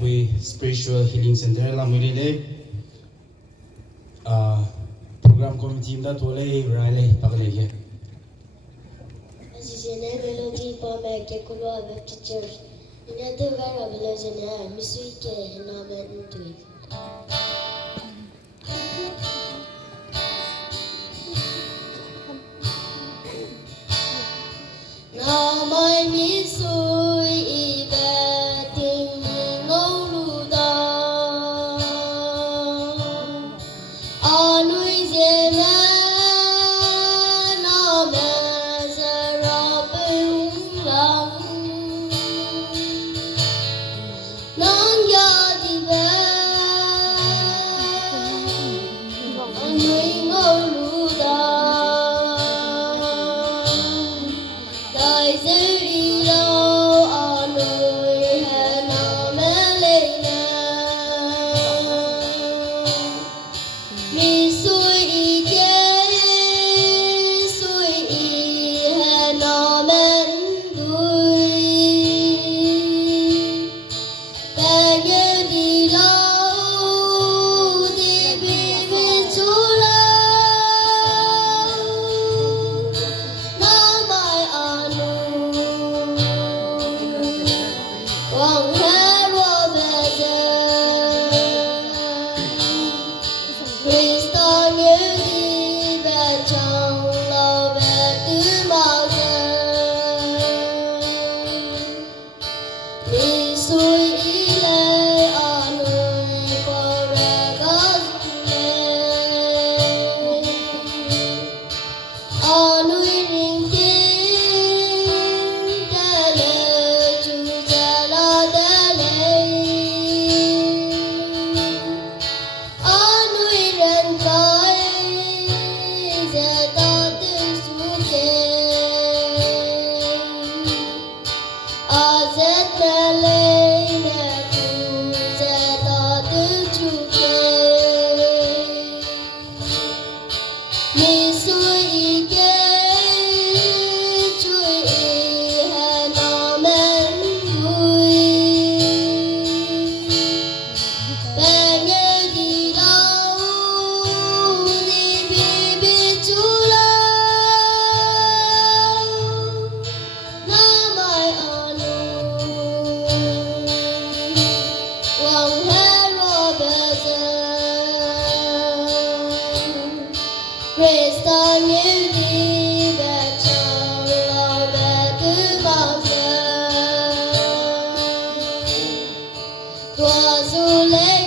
we spiritual healing center la mili le program committee da to le rai pakle ke Asisene melody for my kekulo Baptist Church. In other words, I misui ke namen tu. Now my misui ibating ngoluda. Anui zeme namen serapung lang. Nang yadi ba anui ngoluda. Dai zeri lo anui hena melena. Mi sui ike sui hena mendui. Bagyo di lo di bibi chula. Namai anu wang hero beze. Krista như đi về trong lo về tứ bao giờ. Đi xuôi ý lệ anui có ra gắt lệ. Anui ring tiếng ta lệ chu cha la ta lệ. Anui ren kai giờ ta tiếng su kê. Azet mele ne tu giờ ta tiếng chu kê. Mi sui ike chui he namen vui. Pengen di lau di bibi chula. Namai anu wang hero beze. Krista như đi về trong lo về tứ bao giờ. Tua du lễ